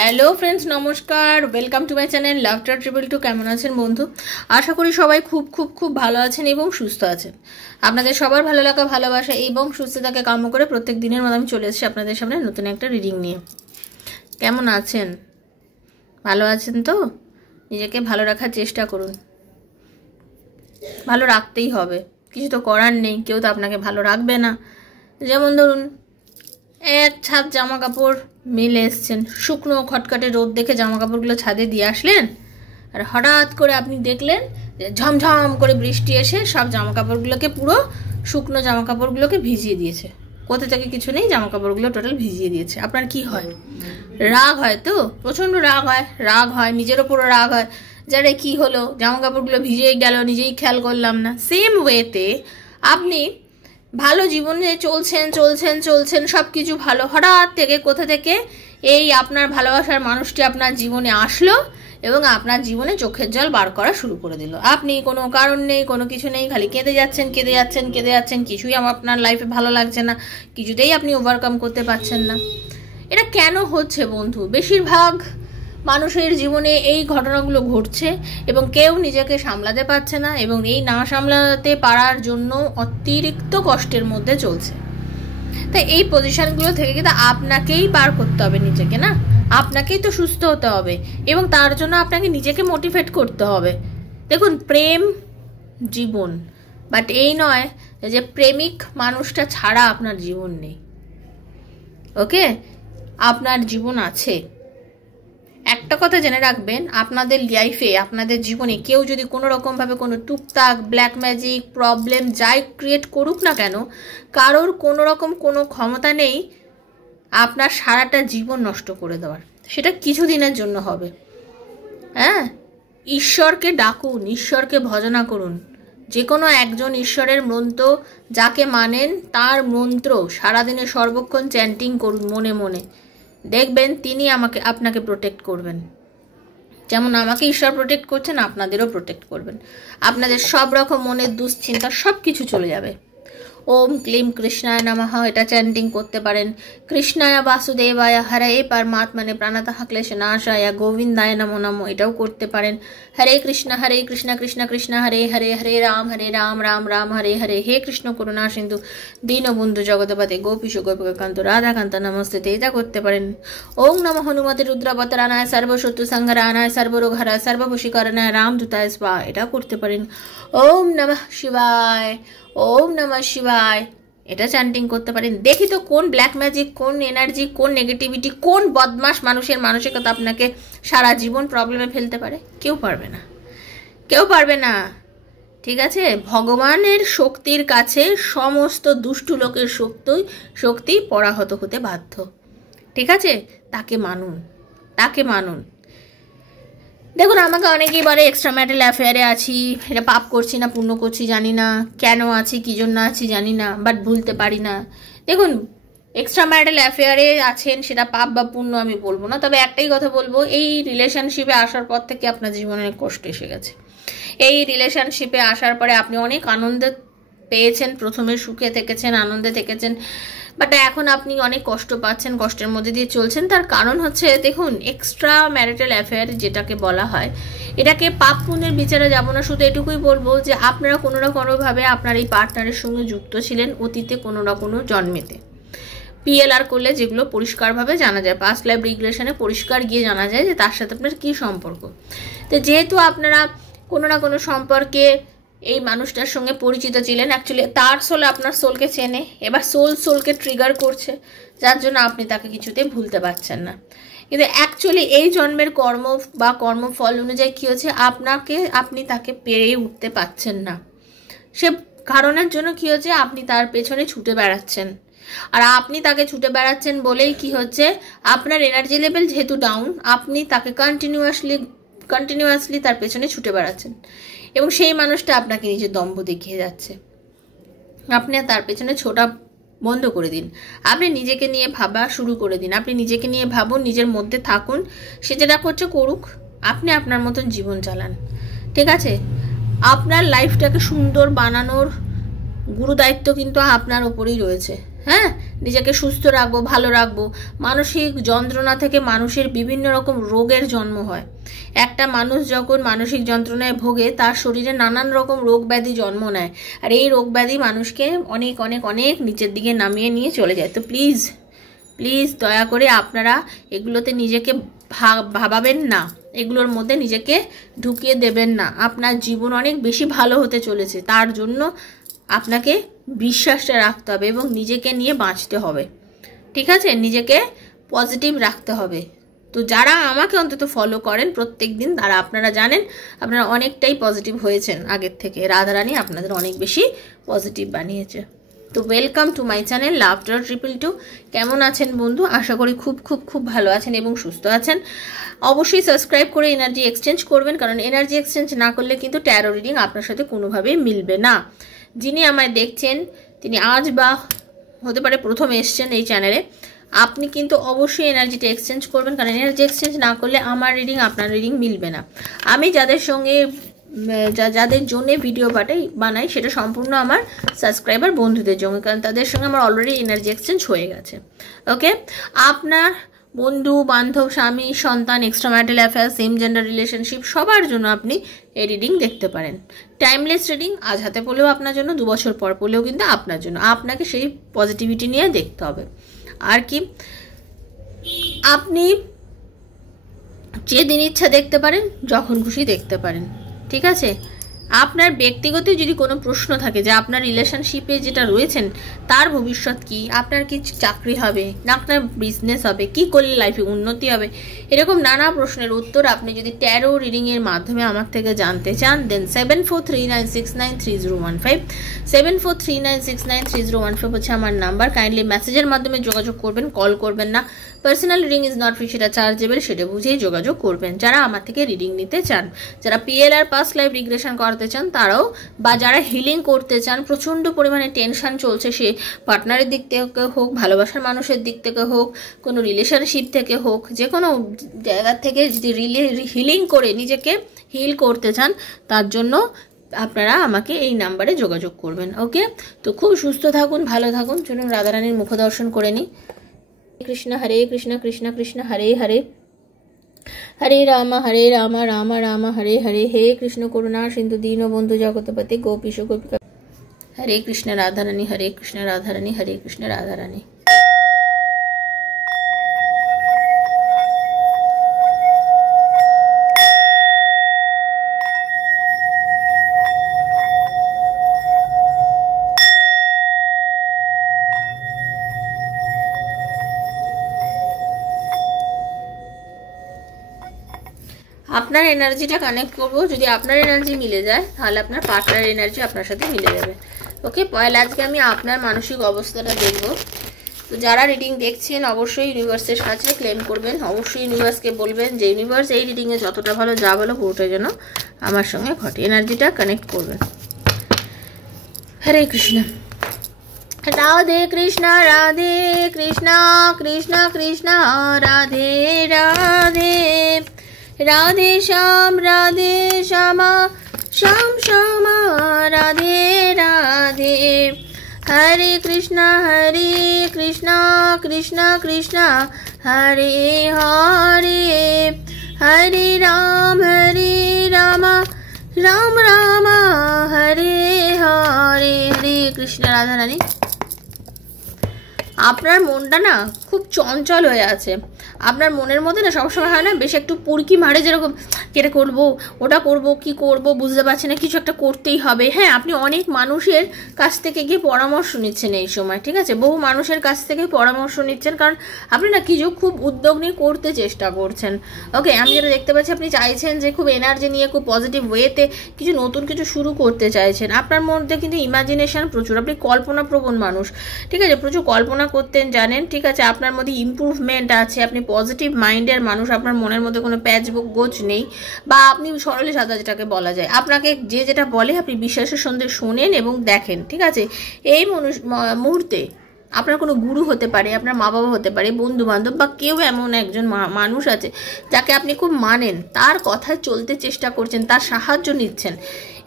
Hello friends, নমস্কার। Welcome to my channel লাভটার triple two. কেমন আছেন বন্ধু? আশা করি সবাই খুব খুব খুব ভালো আছেন এবং সুস্থ আছেন। আপনাদের সবার ভালো লাগা, ভালোবাসা এবং সুস্থতাকে কাম্য করে প্রত্যেক দিনের মতো আমি চলে এসেছি আপনাদের সামনে নতুন একটা রিডিং নিয়ে। কেমন আছেন? ভালো আছেন তো? নিজেকে ভালো রাখার চেষ্টা করুন। ভালো রাখতেই হবে, কিছু তো করার নেই। কেউ তো আপনাকে ভালো রাখবে না। যেমন ধরুন, এক ছাদ জামা কাপড় মেলে এসছেন, শুকনো খটখটে রোদ দেখে জামা কাপড়গুলো ছাদে দিয়ে আসলেন, আর হঠাৎ করে আপনি দেখলেন যে ঝমঝম করে বৃষ্টি এসে সব জামা কাপড়গুলোকে, পুরো শুকনো জামা কাপড়গুলোকে ভিজিয়ে দিয়েছে। কোথা থেকে কিছু নেই, জামা কাপড়গুলো টোটাল ভিজিয়ে দিয়েছে। আপনার কি হয়? রাগ হয় তো, প্রচণ্ড রাগ হয়, নিজের ওপরও রাগ হয়, যারে কি হলো, জামা কাপড়গুলো ভিজেই গেল, নিজেই খেয়াল করলাম না। সেম ওয়েতে আপনি ভালো জীবনে চলছেন সব কিছু ভালো, হঠাৎ থেকে কোথা থেকে এই আপনার ভালোবাসার মানুষটি আপনার জীবনে আসলো এবং আপনার জীবনে চোখের জল বার করা শুরু করে দিল। আপনি কোনো কারণ নেই, কোনো কিছু নেই, খালি কেঁদে যাচ্ছেন, কিছুই আপনার লাইফে ভালো লাগছে না, কিছুতেই আপনি ওভারকাম করতে পারছেন না। এটা কেন হচ্ছে বন্ধু? বেশিরভাগ মানুষের জীবনে এই ঘটনাগুলো ঘটছে এবং কেউ নিজেকে সামলাতে পারছে না এবং এই না সামলাতে পারার জন্য অতিরিক্ত কষ্টের মধ্যে চলছে। তাই এই পজিশনগুলো থেকে কিন্তু আপনাকেই পার করতে হবে নিজেকে, না? আপনাকেই তো সুস্থ হতে হবে এবং তার জন্য আপনাকে নিজেকে মোটিভেট করতে হবে। দেখুন, প্রেম জীবন, বাট এই নয় যে প্রেমিক মানুষটা ছাড়া আপনার জীবন নেই। ওকে, আপনার জীবন আছে। একটা কথা জেনে রাখবেন, আপনাদের লাইফে, আপনাদের জীবনে কেউ যদি কোনো রকমভাবে কোনো টুকটাক ব্ল্যাক ম্যাজিক প্রবলেম যাই ক্রিয়েট করুক না কেন, কারোর কোনো রকম কোনো ক্ষমতা নেই আপনার সারাটা জীবন নষ্ট করে দেওয়ার। সেটা কিছুদিনের জন্য হবে। হ্যাঁ, ঈশ্বরকে ডাকুন, ঈশ্বরকে ভজনা করুন। যে কোনো একজন ঈশ্বরের মন্ত্র যাকে মানেন তার মন্ত্র সারাদিনে সর্বক্ষণ চ্যান্টিং করুন মনে মনে। দেখবেন তিনি আপনাকে প্রোটেক্ট করবেন। যেমন আমাকে ঈশ্বর প্রোটেক্ট করছেন, আপনাদেরও প্রোটেক্ট করবেন। আপনাদের সব রকম মনের দুশ্চিন্তা সব কিছু চলে যাবে। ওম ক্লিম কৃষ্ণায় নমঃ, এটা চ্যান্টিং করতে পারেন। কৃষ্ণায় বাসুদেবায় হরে পরমাত্মনে প্রাণতঃ ক্লেশনাশায় গোবিন্দায় নমো নমঃ, এটাও করতে পারেন। হরে কৃষ্ণ কৃষ্ণ কৃষ্ণ হরে হরে, হরে রাম রাম রাম হরে হরে। হে কৃষ্ণ করুণা সিন্ধু দীনবন্ধু জগৎপতে গোপীশ গোপকান্ত রাধাকান্ত নমস্তে, এটা করতে পারেন। ওং নমঃ হনুমতে রুদ্রাবতারানায় সর্বশত্রু সংহারানায় সর্বরোগহরায় সর্ববশীকরণায় রামদূতায় স্বাহা, এটা করতে পারেন। ওম নমঃ শিবায়, ওম নমঃ শিবায়, এটা চ্যান্টিং করতে পারেন। দেখি তো কোন ব্ল্যাক ম্যাজিক, কোন এনার্জি, কোন নেগেটিভিটি, কোন বদমাশ মানুষের মানসিকতা আপনাকে সারা জীবন প্রবলেমে ফেলতে পারে। কেউ পারবে না। ঠিক আছে? ভগবানের শক্তির কাছে সমস্ত দুষ্টু লোকের শক্তি পরাহত হতে বাধ্য। ঠিক আছে? তাকে মানুন। দেখুন, আমাকে অনেকেই বলে এক্সট্রা ম্যারিটাল অ্যাফেয়ারে আছি, এটা পাপ করছি না পুণ্য করছি জানি না, কেন আছি কী জন্য আছি জানি না, বাট ভুলতে পারি না। দেখুন, এক্সট্রা ম্যারিটাল অ্যাফেয়ারে আছেন, সেটা পাপ বা পুণ্য আমি বলবো না, তবে একটাই কথা বলবো, এই রিলেশনশিপে আসার পর থেকে আপনার জীবনে অনেক কষ্ট এসে গেছে। এই রিলেশনশিপে আসার পরে আপনি অনেক আনন্দ পেয়েছেন, প্রথমে সুখে থেকেছেন, আনন্দে থেকেছেন, বাট এখন আপনি অনেক কষ্ট পাচ্ছেন, কষ্টের মধ্যে দিয়ে চলছেন। তার কারণ হচ্ছে, দেখুন, এক্সট্রা ম্যারিটাল অ্যাফেয়ার যেটাকে বলা হয়, এটাকে পাপ পুণ্যের বিচারে যাব না, শুধু এটুকুই বলবো যে আপনারা কোনো না কোনোভাবে আপনার এই পার্টনারের সঙ্গে যুক্ত ছিলেন অতীতে কোনো না কোনো জন্মেতে। পিএলআর করলে যেগুলো পরিষ্কারভাবে জানা যায়, পাস্ট লাইফ রিগ্রেশনে পরিষ্কার গিয়ে জানা যায় যে তার সাথে আপনার কী সম্পর্ক। তো যেহেতু আপনারা কোনো না কোনো সম্পর্কে এই মানুষটার সঙ্গে পরিচিত ছিলেন, অ্যাকচুয়ালি তার সোল আপনার সোলকে চেনে, এবার সোলকে ট্রিগার করছে, যার জন্য আপনি তাকে কিছুতেই ভুলতে পারছেন না। কিন্তু অ্যাকচুয়ালি এই জন্মের কর্ম বা কর্মফল অনুযায়ী কী হচ্ছে, আপনি তাকে পেরে উঠতে পারছেন না। সে কারণের জন্য কী হচ্ছে, আপনি তার পেছনে ছুটে বেড়াচ্ছেন, আর আপনি তাকে ছুটে বেড়াচ্ছেন বলেই কি হচ্ছে, আপনার এনার্জি লেভেল যেহেতু ডাউন, আপনি তাকে কন্টিনিউয়াসলি তার পেছনে ছুটে বেড়াচ্ছেন এবং সেই মানুষটা আপনাকে নিজের দম্ভ দেখিয়ে যাচ্ছে। আপনি তার পেছনে ছোটা বন্ধ করে দিন, আপনি নিজেকে নিয়ে ভাবা শুরু করে দিন। আপনি নিজেকে নিয়ে ভাবুন, নিজের মধ্যে থাকুন, সে যেটা করছে করুক, আপনি আপনার মতন জীবন চালান। ঠিক আছে? আপনার লাইফটাকে সুন্দর বানানোর গুরু দায়িত্ব কিন্তু আপনার ওপরেই রয়েছে। হ্যাঁ, নিজেকে সুস্থ রাখবো, ভালো রাখবো। মানসিক যন্ত্রণা থেকে মানুষের বিভিন্ন রকম রোগের জন্ম হয়। একটা মানুষ যখন মানসিক যন্ত্রণায় ভোগে তার শরীরে নানান রকম রোগ ব্যাধি জন্ম নেয়, আর এই রোগ ব্যাধি মানুষকে অনেক অনেক অনেক নিচের দিকে নামিয়ে নিয়ে চলে যায়। তো প্লিজ প্লিজ দয়া করে আপনারা এগুলোতে নিজেকে ভাবাবেন না, এগুলোর মধ্যে নিজেকে ঢুকিয়ে দেবেন না। আপনার জীবন অনেক বেশি ভালো হতে চলেছে, তার জন্য আপনাকে বিশ্বাসটা রাখতে হবে এবং নিজেকে নিয়ে বাঁচতে হবে, ঠিক আছে? নিজেকে পজিটিভ রাখতে হবে। তো যারা আমাকে অন্তত ফলো করেন প্রত্যেক দিন, তারা আপনারা জানেন আপনারা অনেকটাই পজিটিভ হয়েছেন আগের থেকে। রাধারানী আপনাদের অনেক বেশি পজিটিভ বানিয়েছে। তো ওয়েলকাম টু মাই চ্যানেল লাভটার 222। কেমন আছেন বন্ধু? আশা করি খুব খুব খুব ভালো আছেন এবং সুস্থ আছেন। অবশ্যই সাবস্ক্রাইব করে এনার্জি এক্সচেঞ্জ করবেন, কারণ এনার্জি এক্সচেঞ্জ না করলে কিন্তু ট্যারো রিডিং আপনার সাথে কোনোভাবেই মিলবে না। যিনি আমায় দেখছেন তিনি আজ বা হতে পারে প্রথম এসছেন এই চ্যানেলে, আপনি কিন্তু অবশ্যই এনার্জিটা এক্সচেঞ্জ করবেন, কারণ এনার্জি এক্সচেঞ্জ না করলে আমার রিডিং আপনার রিডিং মিলবে না। আমি যাদের সঙ্গে যাদের জন্য ভিডিও বানাই সেটা সম্পূর্ণ আমার সাবস্ক্রাইবার বন্ধুদের জন্য, কারণ তাদের সঙ্গে আমার অলরেডি এনার্জি এক্সচেঞ্জ হয়ে গেছে। ওকে, আপনার বন্ধু বান্ধব, স্বামী, সন্তান, extra marital affair, same gender relationship, সবার জন্য আপনি এই রিডিং দেখতে পারেন। টাইমলেস রিডিং, আজ হাতে পড়লেও আপনার জন্য, 2 বছর পর পড়লেও কিন্তু আপনার জন্য। আপনাকে সেই পজিটিভিটি নিয়ে দেখতে হবে। আর কি, আপনি যেদিন ইচ্ছা দেখতে পারেন, যখন খুশি দেখতে পারেন, ঠিক আছে? আপনার ব্যক্তিগত যদি কোনো প্রশ্ন থাকে যে আপনার রিলেশনশিপে যেটা রয়েছেন তার ভবিষ্যৎ কি, আপনার কি চাকরি হবে না আপনার বিজনেস হবে, কি করলে লাইফে উন্নতি হবে, এরকম নানা প্রশ্নের উত্তর আপনি যদি ট্যারো রিডিংয়ের মাধ্যমে আমার থেকে জানতে চান, দেন 7439693015 7439693015 হচ্ছে আমার নাম্বার। কাইন্ডলি মেসেজের মাধ্যমে যোগাযোগ করবেন, কল করবেন না। Personal reading is not free, সেটা চার্জেবল, সেটা বুঝেই যোগাযোগ করবেন। যারা আমার থেকে রিডিং নিতে চান, যারা পিএলআর পাস্ট লাইফ রিগ্রেশন করাতে চান তারাও, বা যারা হিলিং করতে চান, প্রচণ্ড পরিমাণে টেনশন চলছে, সে পার্টনারের দিক থেকে হোক, ভালোবাসার মানুষের দিক থেকে হোক, কোনো রিলেশনশিপ থেকে হোক, যে কোনো জায়গা থেকে যদি হিলিং করে নিজেকে হিল করতে চান, তার জন্য আপনারা আমাকে এই নাম্বারে যোগাযোগ করবেন। ওকে, তো খুব সুস্থ থাকুন, ভালো থাকুন। চলুন রাধারানীর মুখ দর্শন করে নিই। কৃষ্ণ হরে কৃষ্ণ কৃষ্ণ কৃষ্ণ হরে হরে, হরে রাম রাম রাম হরে হরে, হে কৃষ্ণ করুণা সিন্ধু দীনবন্ধু জগৎপতি গোপীশ গোপিকা। হরে কৃষ্ণ রাধারানী, হরে কৃষ্ণ রাধারানী, হরে কৃষ্ণ রাধারানী। আপনার এনার্জিটা কানেক্ট করবো, যদি আপনার এনার্জি মিলে যায় তাহলে আপনার পার্টনার এনার্জি আপনার সাথে মিলে যাবে। ওকে, পয়লা আজকে আমি আপনার মানসিক অবস্থাটা দেখব। তো যারা রিডিং দেখছেন অবশ্যই ইউনিভার্সের কাছে ক্লেম করবেন, অবশ্যই ইউনিভার্সকে বলবেন যে ইউনিভার্স এই রিডিংয়ে যতটা ভালো যা বলো পুরোটা যেন আমার সঙ্গে ঘটে। এনার্জিটা কানেক্ট করবেন। হরে কৃষ্ণ। রাধে কৃষ্ণ রাধে কৃষ্ণ কৃষ্ণ কৃষ্ণ রাধে রাধে, রাধে শ্যাম শ্যাম শ্যামা রাধে রাধে, হরে কৃষ্ণ কৃষ্ণ কৃষ্ণ হরে হরে, হরে রাম রাম রাম হরে হরে। হরে কৃষ্ণ রাধারানী। আপনার মনটা না খুব চঞ্চল হয়ে আছে, আপনার মনের মধ্যে না সবসময় হয় না বেশ একটু পুরকি মারে, যেরকম কেটে করবো, ওটা করবো, কি করব বুঝতে পারছি না, কিছু একটা করতেই হবে। হ্যাঁ, আপনি অনেক মানুষের কাছ থেকে গিয়ে পরামর্শ নিচ্ছেন এই সময়, ঠিক আছে? বহু মানুষের কাছ থেকে পরামর্শ নিচ্ছেন, কারণ আপনি না কিছু খুব উদ্যোগ নিয়ে করতে চেষ্টা করছেন। ওকে, আমি যেটা দেখতে পাচ্ছি আপনি চাইছেন যে খুব এনার্জি নিয়ে খুব পজিটিভ ওয়েতে কিছু নতুন কিছু শুরু করতে চাইছেন। আপনার মধ্যে কিন্তু ইমাজিনেশন প্রচুর, আপনি কল্পনাপ্রবণ মানুষ, ঠিক আছে? প্রচুর কল্পনা করতেন জানেন, ঠিক আছে? আপনার মধ্যে ইমপ্রুভমেন্ট আছে, আপনি পজিটিভ মাইন্ডের মানুষ, আপনার মনের মধ্যে কোনো গোছ নেই, বা আপনি সরলে সাদা যেটাকে বলা যায়, আপনাকে যে যেটা বলে আপনি বিশ্বাসের সঙ্গে শোনেন এবং দেখেন, ঠিক আছে? এই মুহূর্তে আপনার কোনো গুরু হতে পারে, আপনার মা বাবা হতে পারে, বন্ধু বান্ধব, বা কেউ এমন একজন মানুষ আছে যাকে আপনি খুব মানেন, তার কথায় চলতে চেষ্টা করছেন, তার সাহায্য নিচ্ছেন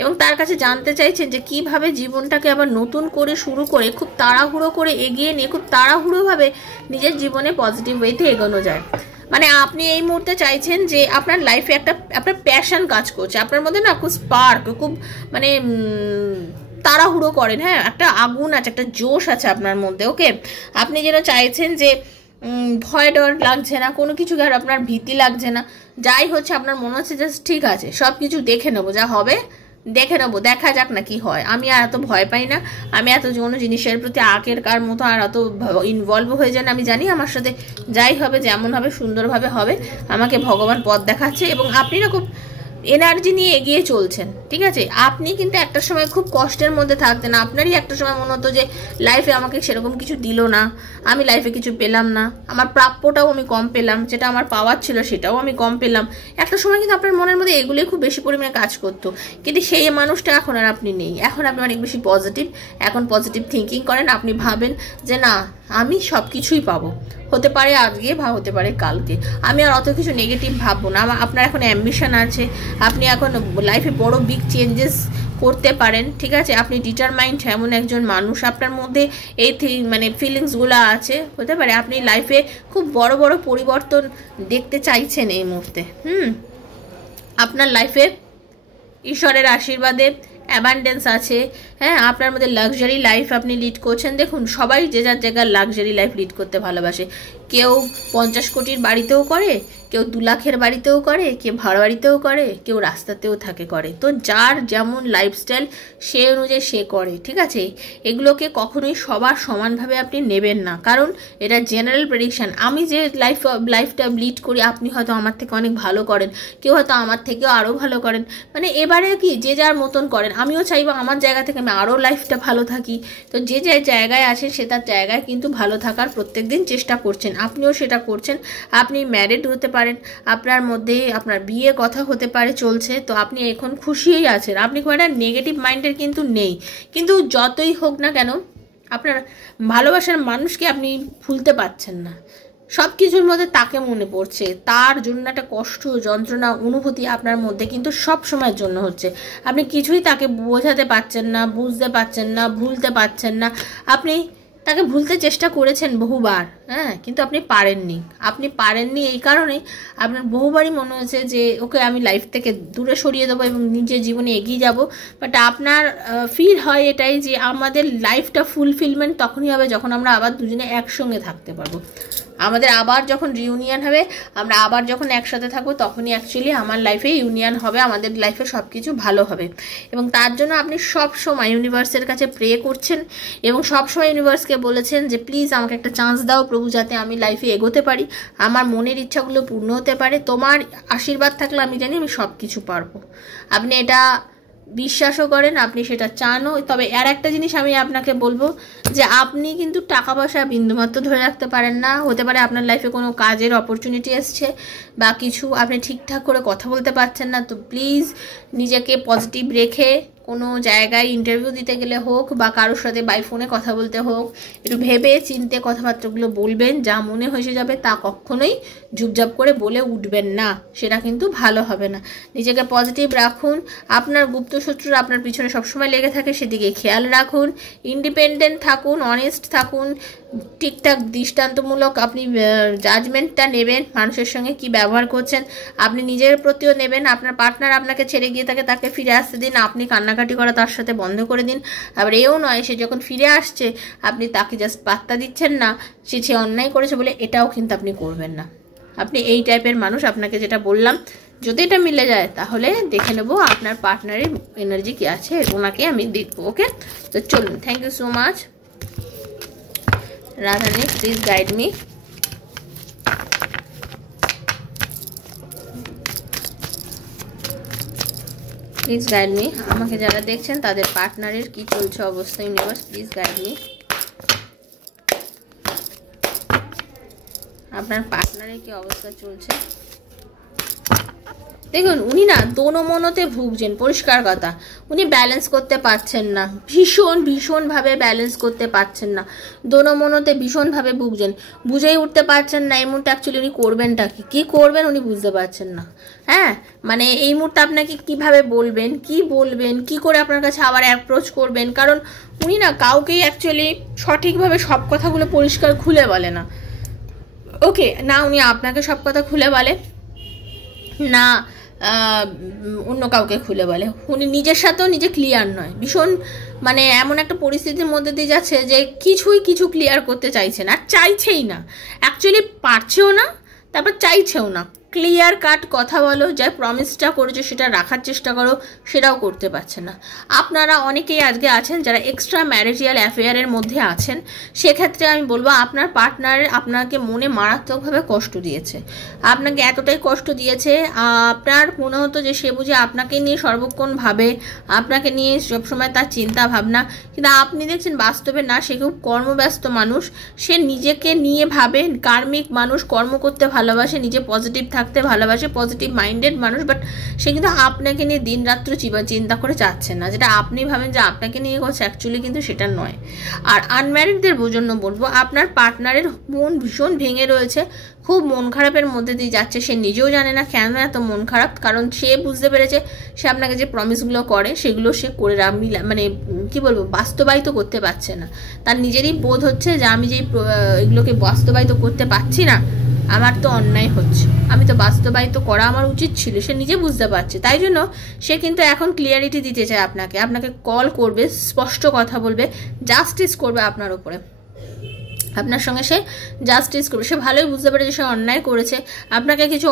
এবং তার কাছে জানতে চাইছেন যে কিভাবে জীবনটাকে আবার নতুন করে শুরু করে খুব তাড়াহুড়ো করে এগিয়ে নিয়ে খুব তাড়াহুড়োভাবে নিজের জীবনে পজিটিভ ওয়েতে এগোনো যায়। মানে আপনি এই মুহূর্তে চাইছেন যে আপনার লাইফে আপনার প্যাশন কাজ করছে, আপনার মধ্যে না খুব স্পার্ক, খুব মানে তাড়াহুড়ো করেন, হ্যাঁ, একটা আগুন আছে, একটা জোশ আছে আপনার মধ্যে। ওকে, আপনি যেন চাইছেন যে ভয় ডর লাগছে না, কোনো কিছু আর আপনার ভীতি লাগছে না, যাই হচ্ছে আপনার মনে হচ্ছে যে ঠিক আছে, সব কিছু দেখে নেবো, যা হবে দেখে নেবো, দেখা যাক না কি হয়, আমি আর এত ভয় পাই না, আমি এত কোনো জিনিসের প্রতি আগের কার মতো আর এত ইনভলভ হয়ে যান, আমি জানি আমার সাথে যাই হবে যেমন হবে সুন্দরভাবে হবে, আমাকে ভগবান পথ দেখাচ্ছে। এবং আপনি না খুব এনার্জি নিয়ে এগিয়ে চলছেন, ঠিক আছে। আপনি কিন্তু একটা সময় খুব কষ্টের মধ্যে থাকতেন, আপনারই একটা সময় মনে হতো যে লাইফে আমাকে সেরকম কিছু দিল না, আমি লাইফে কিছু পেলাম না, আমার প্রাপ্যটাও আমি কম পেলাম, যেটা আমার পাওয়ার ছিল সেটাও আমি কম পেলাম। একটা সময় কিন্তু আপনার মনের মধ্যে এগুলোই খুব বেশি পরিমাণে কাজ করতো, কিন্তু সেই মানুষটা এখন আর আপনি নেই। এখন আপনি অনেক বেশি পজিটিভ, এখন পজিটিভ থিঙ্কিং করেন, আপনি ভাবেন যে না, আমি সব কিছুই পাবো, হতে পারে আজকে বা হতে পারে কালকে, আমি আর অত কিছু নেগেটিভ ভাববো না। আপনার এখন অ্যাম্বিশন আছে, আপনি এখন লাইফে বড় বিগ চেঞ্জেস করতে পারেন, ঠিক আছে। আপনি ডিটারমাইন্ড এমন একজন মানুষ, আপনার মধ্যে এই মানে ফিলিংসগুলো আছে, হতে পারে আপনি লাইফে খুব বড় বড় পরিবর্তন দেখতে চাইছেন এই মুহূর্তে। আপনার লাইফে ঈশ্বরের আশীর্বাদে অ্যাবান্ডেন্স আছে, হ্যাঁ, আপনার মধ্যে লাক্সারি লাইফ আপনি লিড করছেন। দেখুন, সবাই যে যার জায়গার লাক্সারি লাইফ লিড করতে ভালোবাসে, কেউ 50 কোটির বাড়িতেও করে, কেউ 2 লাখের বাড়িতেও করে, কেউ ভাড়া বাড়িতেও করে, কেউ রাস্তাতেও থাকে করে। তো যার যেমন লাইফস্টাইল সে অনুযায়ী সে করে, ঠিক আছে। এগুলোকে কখনোই সবার সমানভাবে আপনি নেবেন না, কারণ এটা জেনারেল প্রেডিকশান। আমি যে লাইফটা লিড করি, আপনি হয়তো আমার থেকে অনেক ভালো করেন, কেউ হয়তো আমার থেকেও আরও ভালো করেন, মানে এবারে কি যে যার মতন করেন। আমিও চাইবো আমার জায়গা থেকে আমি আরও লাইফটা ভালো থাকি। তো যে যে জায়গায় আছে সে তার জায়গায় কিন্তু ভালো থাকার প্রত্যেক দিন চেষ্টা করছেন, আপনিও সেটা করছেন। আপনি ম্যারিড হতে পারেন, আপনার মধ্যে আপনার বিয়ে কথা হতে পারে চলছে, তো আপনি এখন খুশিই আছেন, আপনি খুব একটা নেগেটিভ মাইন্ডের কিন্তু নেই। কিন্তু যতই হোক না কেন, আপনার ভালোবাসার মানুষকে আপনি ভুলতে পারছেন না, সব কিছুর মধ্যে তাকে মনে পড়ছে, তার জন্য একটা কষ্ট যন্ত্রণা অনুভূতি আপনার মধ্যে কিন্তু সব সময়ের জন্য হচ্ছে। আপনি কিছুই তাকে বোঝাতে পারছেন না, বুঝতে পারছেন না, ভুলতে পারছেন না। আপনি তাকে ভুলতে চেষ্টা করেছেন বহুবার, হ্যাঁ, কিন্তু আপনি পারেননি এই কারণেই আপনার বহুবারই মনে হয়েছে যে ওকে আমি লাইফ থেকে দূরে সরিয়ে দেবো এবং নিজের জীবনে এগিয়ে যাব। বাট আপনার ফিল হয় এটাই যে আমাদের লাইফটা ফুলফিলমেন্ট তখনই হবে যখন আমরা আবার দুজনে একসঙ্গে থাকতে পারবো, আমাদের আবার যখন রিউনিয়ন হবে, আমরা আবার যখন একসাথে থাকবো, তখনই অ্যাকচুয়ালি আমার লাইফে ইউনিয়ন হবে, আমাদের লাইফে সব কিছু ভালো হবে। এবং তার জন্য আপনি সব সময় ইউনিভার্সের কাছে প্রে করছেন এবং সব সময় ইউনিভার্সকে বলেছেন যে প্লিজ আমাকে একটা চান্স দাও প্রভু, যাতে আমি লাইফে এগোতে পারি, আমার মনের ইচ্ছাগুলো পূর্ণ হতে পারে। তোমার আশীর্বাদ থাকলে আমি জানি আমি সব কিছু পারবো। আপনি এটা বিশ্বাসও করেন, আপনি সেটা চানও। তবে আর একটা জিনিস আমি আপনাকে বলবো যে আপনি কিন্তু টাকা পয়সা বিন্দুমাত্র ধরে রাখতে পারেন না। হতে পারে আপনার লাইফে কোনো কাজের অপরচুনিটি এসছে বা কিছু, আপনি ঠিকঠাক করে কথা বলতে পারছেন না। তো প্লিজ নিজেকে পজিটিভ রেখে কোনো জায়গায় ইন্টারভিউ দিতে গেলে হোক বা কারোর সাথে বাই ফোনে কথা বলতে হোক, একটু ভেবে চিনতে কথাবার্তাগুলো বলবেন। যা মনে হয়ে যাবে তা কখনোই ঝুপঝাপ করে বলে উঠবেন না, সেটা কিন্তু ভালো হবে না। নিজেকে পজিটিভ রাখুন, আপনার গুপ্তশত্রুরা আপনার পিছনে সবসময় লেগে থাকে সেদিকে খেয়াল রাখুন, ইন্ডিপেন্ডেন্ট থাকুন, অনেস্ট থাকুন, ঠিকঠাক দৃষ্টান্তমূলক আপনি জাজমেন্টটা নেবেন, মানুষের সঙ্গে কি ব্যবহার করছেন আপনি নিজের প্রতিও নেবেন। আপনার পার্টনার আপনাকে ছেড়ে গিয়ে থাকে, তাকে ফিরে আসতে দিন, আপনি কান্নাকাটি করা তার সাথে বন্ধ করে দিন। আবার এও নয় সে যখন ফিরে আসছে আপনি তাকে জাস্ট পাত্তা দিচ্ছেন না, সে অন্যায় করেছে বলে, এটাও কিন্তু আপনি করবেন না। আপনি এই টাইপের মানুষ, আপনাকে যেটা বললাম যদি এটা মিলে যায় তাহলে দেখে নেবো আপনার পার্টনারের এনার্জি কি আছে, ওনাকে আমি দেখবো। ওকে, তো চলুন, thank you so much. Radharani, please guide me. Please guide me. আমাকে যারা দেখছেন তাদের পার্টনারের কি চলছে অবস্থা, ইউনিভার্স প্লিজ গাইড মি। আপনার পার্টনারের কি অবস্থা চলছে। দেখুন উনি না দোনোমনোতে ভুগছেন, পরিষ্কার কথা। উনি ব্যালেন্স করতে পারছেন না, ভীষণভাবে ব্যালেন্স করতে পারছেন না, দোনোমনোতে ভীষণভাবে ভুগছেন, বুঝেই উঠতে পারছেন না এই মুহূর্তে অ্যাকচুয়ালি উনি করবেনটা কী করবেন উনি বুঝতে পারছেন না। হ্যাঁ, মানে এই মুহূর্তে আপনাকে কিভাবে বলবেন, কি করে আপনার কাছে আবার অ্যাপ্রোচ করবেন, কারণ উনি না কাউকেই অ্যাকচুয়ালি সঠিকভাবে সব কথাগুলো পরিষ্কার খুলে বলে না। ওকে, না উনি আপনাকে সব কথা খুলে বলে না অন্য কাউকে খুলে বলে, উনি নিজের সাথেও নিজে ক্লিয়ার নয়, ভীষণ মানে এমন একটা পরিস্থিতির মধ্যে দিয়ে যাচ্ছে যে কিছু ক্লিয়ার করতে চাইছে না, আর চাইছেই না, অ্যাকচুয়ালি পারছেও না, তারপর চাইছেও না। ক্লিয়ার কাট কথা বলো, যা প্রমিসটা করেছো সেটা রাখার চেষ্টা করো, সেটাও করতে পারছে না। আপনারা অনেকেই আজকে আছেন যারা এক্সট্রা ম্যারেজিয়াল অ্যাফেয়ারের মধ্যে আছেন, সেক্ষেত্রে আমি বলবো আপনার পার্টনার আপনাকে মনে মারাত্মকভাবে কষ্ট দিয়েছে, আপনাকে এতটাই কষ্ট দিয়েছে, আপনার মনে হতো যে সে বুঝে আপনাকে নিয়ে সর্বক্ষণ ভাবে, আপনাকে নিয়ে সবসময় তার চিন্তা ভাবনা, কিন্তু আপনি দেখছেন বাস্তবে না, সে খুব কর্মব্যস্ত মানুষ, সে নিজেকে নিয়ে ভাবে, কার্মিক মানুষ, কর্ম করতে ভালোবাসে, নিজে পজিটিভ থাকতে ভালোবাসে, পজিটিভ মাইন্ডেড মানুষ, বাট সে কিন্তু আপনাকে নিয়ে দিনরাত্র চিন্তা করে যাচ্ছে না, যেটা আপনি ভাবেন যে আপনাকে নিয়ে করছে, অ্যাকচুয়ালি কিন্তু সেটা নয়। আর আনম্যারিডদের জন্য বলবো আপনার পার্টনারের মন ভীষণ ভেঙে রয়েছে, খুব মন খারাপের মধ্যে দিয়ে যাচ্ছে, সে নিজেও জানে না কেন এত মন খারাপ, কারণ সে বুঝতে পেরেছে সে আপনাকে যে প্রমিসগুলো করে সেগুলো সে করে মানে কি বলবো বাস্তবায়িত করতে পারছে না, তার নিজেরই বোধ হচ্ছে যে আমি যেই এগুলোকে বাস্তবায়িত করতে পারছি না, আমার তো অন্যায় হচ্ছে, আমি তো বাস্তবায়িত করা আমার উচিত ছিল, সে নিজে বুঝতে পারছে। তাই জন্য সে কিন্তু এখন ক্লিয়ারিটি দিতে চায় আপনাকে কল করবে, স্পষ্ট কথা বলবে, জাস্টিস করবে আপনার উপরে, আপনার সঙ্গে সে জাস্টিস করবে, সে ভালোই বুঝতে পারে যে সে অন্যায় করেছে, আপনাকে কিছু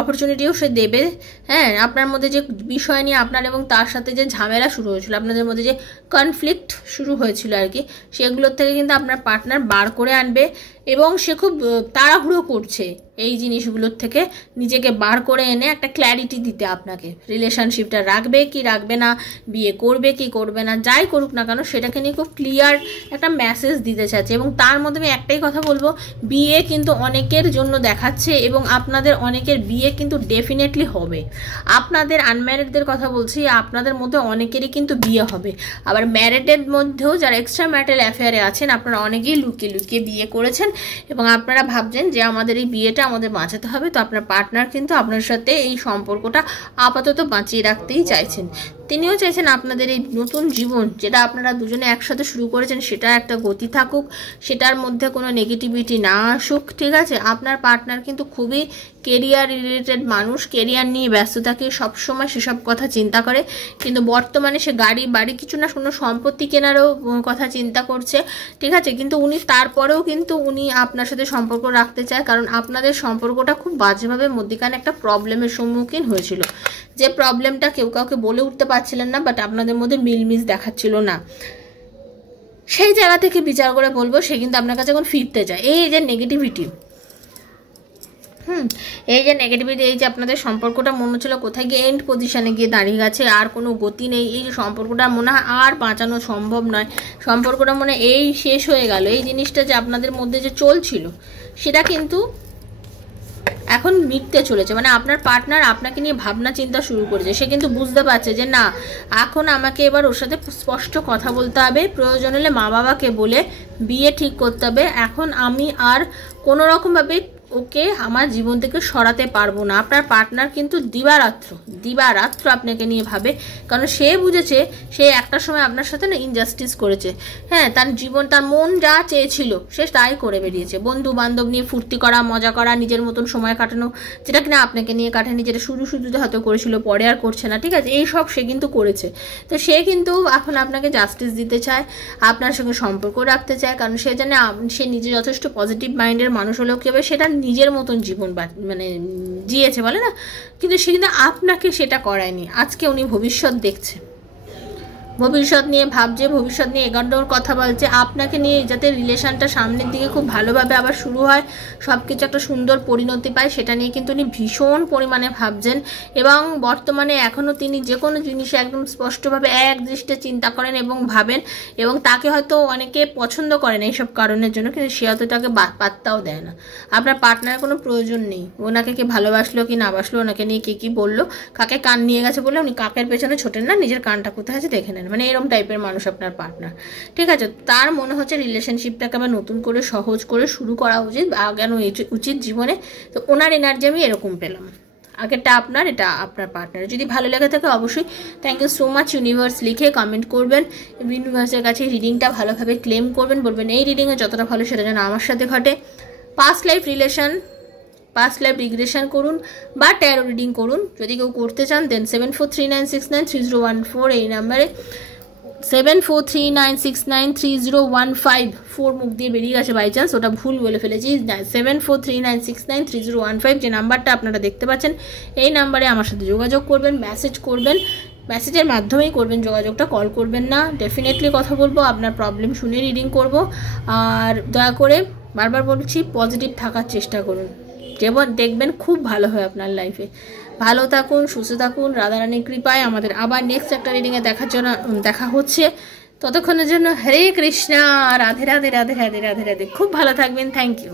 অপরচুনিটিও সে দেবে। হ্যাঁ, আপনার মধ্যে যে বিষয় নিয়ে আপনার এবং তার সাথে যে ঝামেলা শুরু হয়েছিল, আপনাদের মধ্যে যে কনফ্লিক্ট শুরু হয়েছিল আর কি, সেগুলোর থেকে কিন্তু আপনার পার্টনার বার করে আনবে, এবং সে খুব তাড়াহুড়ো করছে এই জিনিসগুলোর থেকে নিজেকে বার করে এনে একটা ক্ল্যারিটি দিতে আপনাকে, রিলেশনশিপটা রাখবে কি রাখবে না, বিয়ে করবে কি করবে না, যাই করুক না কেন সেটাকে নিয়ে খুব ক্লিয়ার একটা মেসেজ দিতে চাচ্ছে। এবং তার মধ্যে আমি একটাই কথা বলবো, বিয়ে কিন্তু অনেকের জন্য দেখাচ্ছে, এবং আপনাদের অনেকের বিয়ে কিন্তু ডেফিনেটলি হবে। আপনাদের আনম্যারিডদের কথা বলছি, আপনাদের মধ্যে অনেকেরই কিন্তু বিয়ে হবে। আবার ম্যারিডের মধ্যেও যারা এক্সট্রা ম্যারিটাল অ্যাফেয়ারে আছেন, আপনারা অনেকেই লুকিয়ে লুকিয়ে বিয়ে করেছেন, এবং আপনারা ভাবছেন যে আমাদের এই বিয়েটা আমাদের বাঁচাতে হবে, তো আপনার পার্টনার কিন্তু আপনার সাথে এই সম্পর্কটা আপাতত বাঁচিয়ে রাখতেই চাইছেন। তিনিও চাইছেন আপনাদের এই নতুন জীবন যেটা আপনারা দুজনে একসাথে শুরু করেছেন সেটা একটা গতি থাকুক, সেটার মধ্যে কোনো নেগেটিভিটি না আসুক, ঠিক আছে। আপনার পার্টনার কিন্তু খুবই কেরিয়ার রিলেটেড মানুষ, কেরিয়ার নিয়ে ব্যস্ত থাকে, সবসময় সেসব কথা চিন্তা করে, কিন্তু বর্তমানে সে গাড়ি বাড়ি কিছু না কোনো সম্পত্তি কেনারও কথা চিন্তা করছে, ঠিক আছে। কিন্তু উনি তারপরেও কিন্তু উনি আপনার সাথে সম্পর্ক রাখতে চায়, কারণ আপনাদের সম্পর্কটা খুব বাজেভাবে মধ্যিখানে একটা প্রবলেমের সম্মুখীন হয়েছিল, যে প্রবলেমটা কেউ কাউকে বলে উঠতে পারছিলেন না, বাট আপনাদের মধ্যে মিলমিশ দেখাচ্ছিল না। সেই জায়গা থেকে বিচার করে বলবো সে কিন্তু আপনার কাছে এখন ফিরতে চায়। এই যে নেগেটিভিটি, এই যে নেগেটিভিটি, এই যে আপনাদের সম্পর্কটা মনে হচ্ছিল কোথায় গিয়ে এন্ড পজিশনে গিয়ে দাঁড়িয়ে গেছে, আর কোনো গতি নেই, এই যে সম্পর্কটা মনে হয় আর বাঁচানো সম্ভব নয়, সম্পর্কটা মনে এই শেষ হয়ে গেল, এই জিনিসটা যে আপনাদের মধ্যে যে চলছিল সেটা কিন্তু এখন মিটতে চলেছে। মানে আপনার পার্টনার আপনাকে নিয়ে ভাবনা চিন্তা শুরু করেছে, সে কিন্তু বুঝতে পারছে যে না, এখন আমাকে এবার ওর সাথে স্পষ্ট কথা বলতে হবে, প্রয়োজন হলে মা বাবাকে বলে বিয়ে ঠিক করতে হবে, এখন আমি আর কোনো রকমভাবে ওকে আমার জীবন থেকে সরাতে পারবো না। আপনার পার্টনার কিন্তু দিবারাত্র আপনাকে নিয়ে ভাবে, কারণ সে বুঝেছে সে একটা সময় আপনার সাথে না ইনজাস্টিস করেছে। হ্যাঁ, তার জীবন, তার মন যা চেয়েছিল সে তাই করে বেরিয়েছে, বন্ধু বান্ধব নিয়ে ফুর্তি করা, মজা করা, নিজের মতন সময় কাটানো, যেটা কিনা আপনাকে নিয়ে কাটানি, যেটা শুরুতে হয়তো করেছিল পরে আর করছে না, ঠিক আছে, এই সব সে কিন্তু করেছে। তো সে কিন্তু এখন আপনাকে জাস্টিস দিতে চায়, আপনার সঙ্গে সম্পর্ক রাখতে চায়, কারণ সে জানে সে নিজে যথেষ্ট পজিটিভ মাইন্ডের মানুষ হলেও কি হবে, সেটা নিজের মতন জীবন মানে জিয়েছে বলে না, কিন্তু সে কিন্তু আপনাকে সেটা করায়নি। আজকে উনি ভবিষ্যৎ দেখছে, ভবিষ্যৎ নিয়ে ভাবছে, ভবিষ্যৎ নিয়ে এগোনোর কথা বলছে, আপনাকে নিয়ে যাতে রিলেশনটা সামনের দিকে খুব ভালোভাবে আবার শুরু হয়, সব কিছু একটা সুন্দর পরিণতি পায়, সেটা নিয়ে কিন্তু উনি ভীষণ পরিমাণে ভাবছেন। এবং বর্তমানে এখনও তিনি যে কোনো জিনিসে একদম স্পষ্টভাবে এক দৃষ্টে চিন্তা করেন এবং ভাবেন, এবং তাকে হয়তো অনেকে পছন্দ করেন এইসব কারণের জন্য, কিন্তু সে হয়তো তাকে পাত্তাও দেয় না। আপনার পার্টনারের কোনো প্রয়োজন নেই, ওনাকে কে ভালোবাসলো কি না বাসলো, ওনাকে নিয়ে কে কী বললো, কাকে কান নিয়ে গেছে বলে উনি কাকের পেছনে ছোটেন না, নিজের কানটা কোথায় আছে দেখে নেন, মানে এরকম টাইপের মানুষ আপনার পার্টনার। ঠিক আছে, তার মনে হচ্ছে রিলেশনশিপটাকে আবার নতুন করে সহজ করে শুরু করা উচিত, আগানো উচিত জীবনে। তো ওনার এনার্জি আমি এরকম পেলাম। আগেরটা আপনার, এটা আপনার পার্টনার। যদি ভালো লেগে থাকে অবশ্যই thank you so much universe লিখে কমেন্ট করবেন, ইউনিভার্সের কাছে রিডিংটা ভালোভাবে ক্লেম করবেন, বলবেন এই রিডিংয়ে যতটা ভালো সেটা যেন আমার সাথে ঘটে। Past life relation, past life regression করুন বা ট্যারো রিডিং করুন যদি কেউ করতে চান, দেন 7439693014 এই নাম্বারে, 7439693015 4 মুখ দিয়ে বেরিয়ে গেছে বাই চান্স, ওটা ভুল বলে ফেলেছি, 7439693015 যে নাম্বারটা আপনারা দেখতে পাচ্ছেন, এই নাম্বারে আমার সাথে যোগাযোগ করবেন, মেসেজ করবেন, মেসেজের মাধ্যমেই করবেন যোগাযোগটা, কল করবেন না। ডেফিনেটলি কথা বলবো, আপনার প্রবলেম শুনে রিডিং করব। আর দয়া করে বারবার বলছি পজিটিভ থাকার চেষ্টা করুন, যেমন দেখবেন খুব ভালো হয় আপনার লাইফে। ভালো থাকুন, সুস্থ থাকুন, রাধারানীর কৃপায় আমাদের আবার নেক্সট একটা রিডিংয়ে দেখা হচ্ছে। ততক্ষণের জন্য হরে কৃষ্ণা, রাধে রাধে রাধে রাধে রাধে রাধে, খুব ভালো থাকবেন, থ্যাংক ইউ।